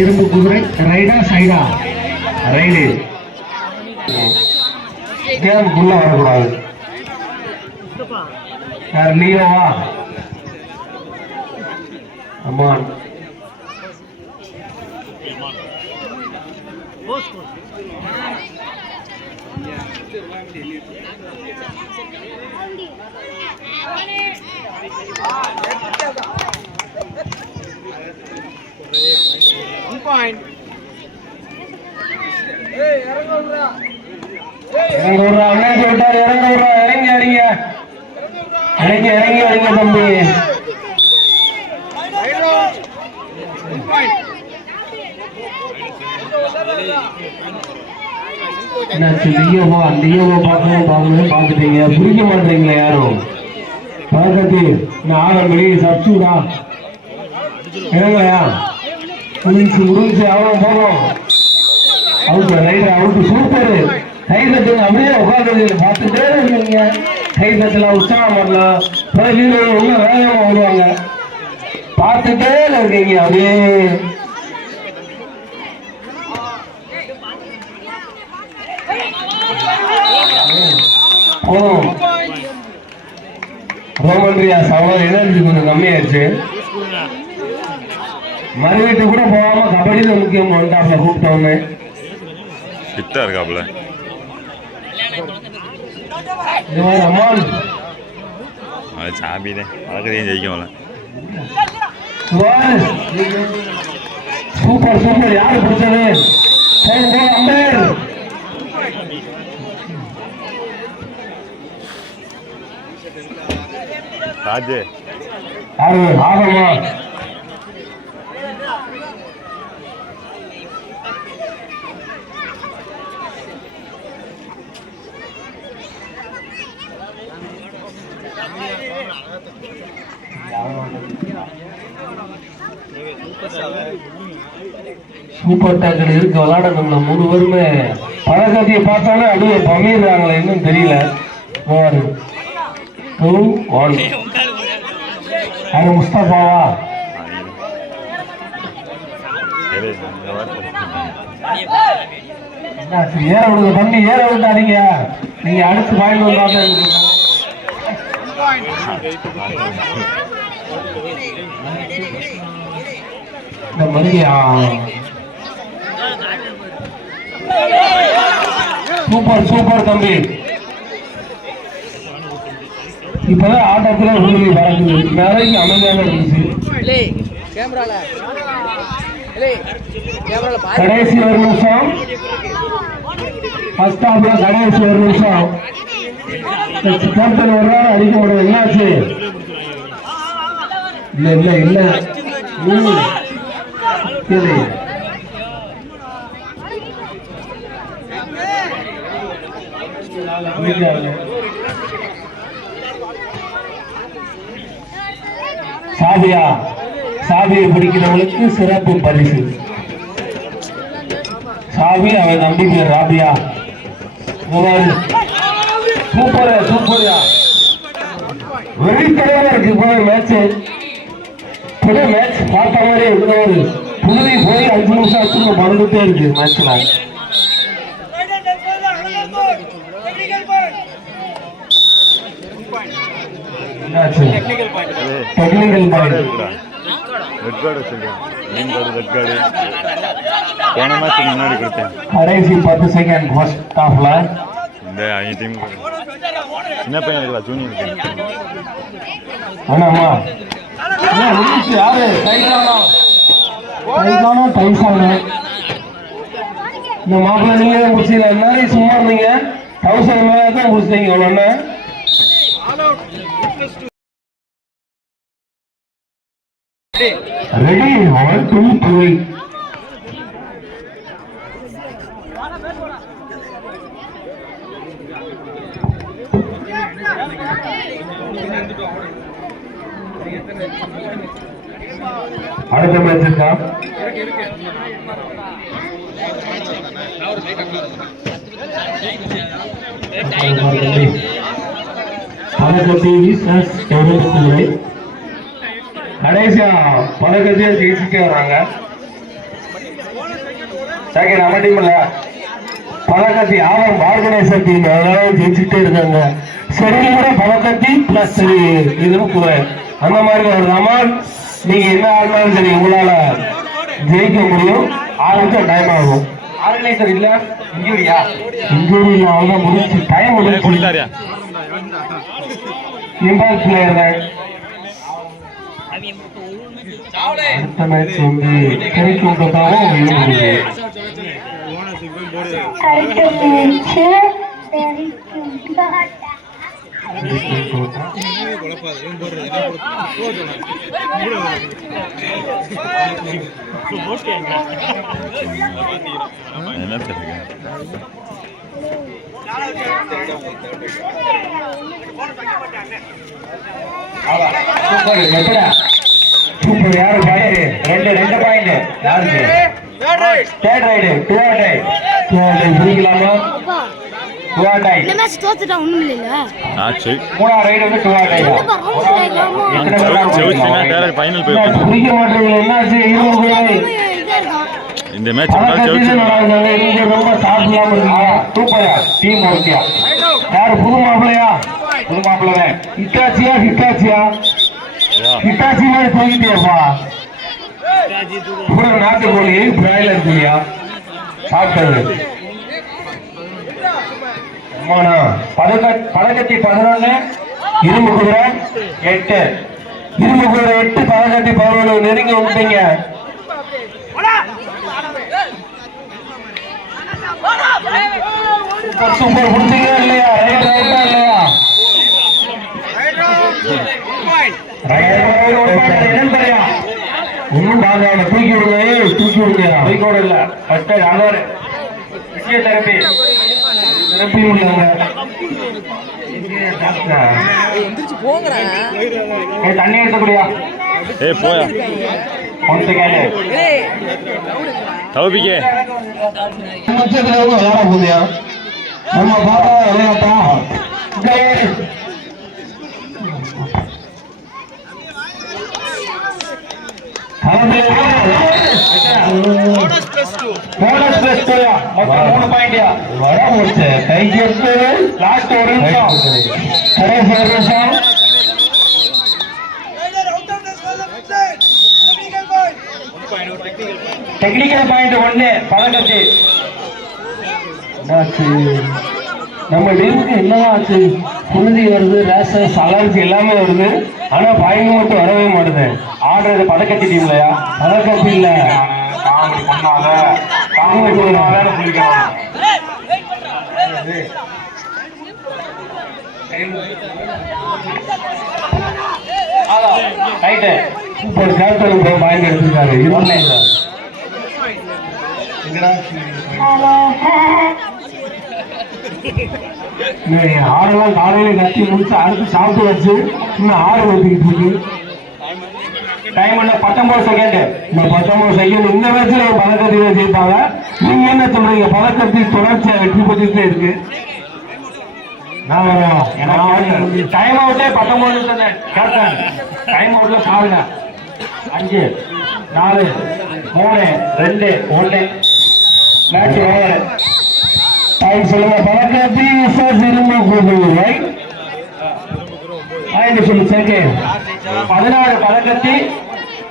இரும்பு குதிரை ரைடா சைடா ரைடு கேமுக்குள்ள வரக்கூடாது. யார் லியோவா? அம்மான் இறங்கி தம்பி. பாத்துட்டீங்க, புரிக்க மாட்டீங்களா யாரும்? பக்கத்து ஆரம்பி சப்சூடா இறங்கலையா? முடிஞ்சு அவ்வளோ போகும். Out raider out super. கை தட்டுங்க, அப்படியே உட்காந்து பார்த்துட்டே இருக்கீங்க. கை தட்டலாம், உற்சாகம் பண்ணலாம். வீரர்கள் இன்னும் வேகமாக வருவாங்க. பார்த்துட்டே இருக்கீங்க அப்படியே. ரோமன்ரியா அவ்வளோ எனர்ஜி கொஞ்சம் கம்மியாயிருச்சு. மறுவீட்டு கூட போகாம கபடியில முக்கியம் வந்துட்டாப்ல. கூப்பிட்டோன்னு ஃபிட்டா இருக்காப்ல. அம்மான் சாம்பினே அழகதையும் ஜெயிக்கல. Super super. யாரு பிடிச்சது? அம்பேர். ராஜே யாரு? ஆகமா சூப்பர் டேக்கல் இருக்கு விளையாடணும்ல. 3 பேருமே பழக்கத்தையை பார்த்தாலே அப்படியே பமிடுறாங்களே, இன்னும் தெரியல. 1 2 1. அது முஸ்தபாவா? ஏற விடுங்க தண்ணி, ஏற விட்டாதீங்க. நீங்க அடுத்து வாயில் வந்தாங்க. இந்த மணியா சூப்பர் சூப்பர் தம்பி. இப்பதான் ஆட்டத்துல உறுதி வரது நிறைய அமைதியாக இருந்துச்சு. கடைசி 1 நிமிஷம் ஃபர்ஸ்ட் ஹாஃப்ல கடைசி 1 நிமிஷம் கேப்டன் வர்றாரு, அடிக்க முடியும். என்னாச்சு? இல்ல இல்ல இல்ல சாபியா, சாபியை பிடிக்கிறவங்களுக்கு சிறப்பு பரிசு. சாபி அவன் நம்பி பேர் ராபியா. சூப்பர் சூப்பர்யா. வெறித்தனமா இருக்கு மேட்ச். மேட்ச் பார்த்த மாதிரி ஒரு புழுதி போய் 5 நிமிஷம் ஆச்சு மறந்துட்டே இருக்கு மேட்ச்ல. Technical point. கடைசி 10 செகண்ட் ஃபர்ஸ்ட் ஹாஃப்ல இந்த டீம் சின்ன பையன் இருக்கா, ஜூனியர். ஆமாமா யாரு? இந்த மாப்பிள்ள நீங்க தான் முடிச்சீங்க. எல்லாரையும் சும்மா இருந்தீங்க. 1000 மேல தான் முடிச்சிட்டீங்க. அவ்வளோ ரெடி. 1 2 3. அடுத்த மேட்ச் இருக்கா? பதக்கத்தி எருமை கடைசியா பதக்கத்தையே ஜெயிச்சுட்டே வராங்க. செகண்ட் நம்ம டீம் இல்ல பதக்கத்தி ஆவர் ஆர்கனைசர் டீம் அதனால ஜெயிச்சுட்டே இருக்காங்க. சரி கூட பதக்கத்தி பிளஸ் சரி இதுவும் கூட அந்த மாதிரி ஒரு ரமான் நீங்க என்ன ஆடினாலும் சரி உங்களால ஜெயிக்க முடியும். ஆரம்பிச்சா டைம் ஆகும். ஆர்கனைசர் இல்ல இன்ஜூரியா இன்ஜூரி அவங்க முடிச்சு டைம் முடிச்சு இம்பாக்ட் பிளேயர் அடுத்த மேட்ச் வந்து கிடைக்கும் சூப்பர் யாரு பாயிண்ட் ரெண்டு பாயிண்ட் யாருக்கு தேர்ட் ரைடு டூ பிடிக்கலாமா இந்த மேட்ச் தோத்துட்டா ஒண்ணும் இல்ல மூணா ரைடு வந்து டூ ஃபைனல் போய் பிடிக்க மாட்டீங்க என்னாச்சு இந்த மேட்ச் ரொம்ப சாப்பிடலாம இருக்கீங்க. சூப்பரா டீம் ஓகே. யாரு புது மாப்பிள்ளையா ஹிட்டாச்சியா ஹிட்டாச்சி மாதிரி தூங்கிட்டியாப்பா பூரா நாட்டுக்கோழி பிராய்லர் கோழியா சாப்பிட்டது பதக்கத்தி 11 இரும்பு குதிரை 8 பதக்கத்தி 11 நெருங்கி விட்டீங்க. சூப்பர் பிடிச்சீங்க இல்லையா ஒன்னும் பாங்க தூக்கி விடுங்க தூக்கோடு இல்ல தெரப்பி விடுங்க தண்ணி எடுத்துக்கூடியா போதியா நம்ம பாப்பா இல்லையாப்பா டெக்னிக்கல் பாயிண்ட் 1 பதக்கத்தி நம்ம டீமுக்கு என்னவா ஆச்சு குருதி வருது ரேஷஸ் அலர்ஜி எல்லாமே வருது ஆனா பாயிண்ட் மட்டும் வரவே மாட்டுது. ஆடுறது பதக்கத்தி டீம்லயா பதக்கத்தி இல்ல சூப்பர் கேப்டன் பாயிண்ட் எடுத்திருக்காரு. ஆடெல்லாம் காலையில கட்டி முடிச்சு அடுத்து சாப்பிட்டு வச்சு இன்னும் ஆடு ஊற்றிக்கிட்டு இருக்கு. Time 19 second. இந்த 19 செகண்ட் இந்த மேட்ச்ல பதக்கத்தில ஜெயிப்பாங்க. நீங்க என்ன சொல்றீங்க? பதக்கத்தில் தொடர்ச்சியா வெற்றி பெற்றுட்டே இருக்கு. டைம் அவுட்டே 19 கேப்டன் டைம் அவுட்ல சாவுங்க 5 4 3 2 1 மேட்ச் ஓவர். டைம் சொல்லுங்க. பதக்கத்தி இரும்பு குதிரை சொல்லு செகண்ட் 16 பதக்கத்தி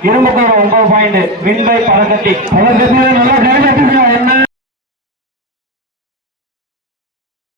இரும்பு 9 பாயிண்ட் வின் பை பதக்கத்தி நல்லா என்ன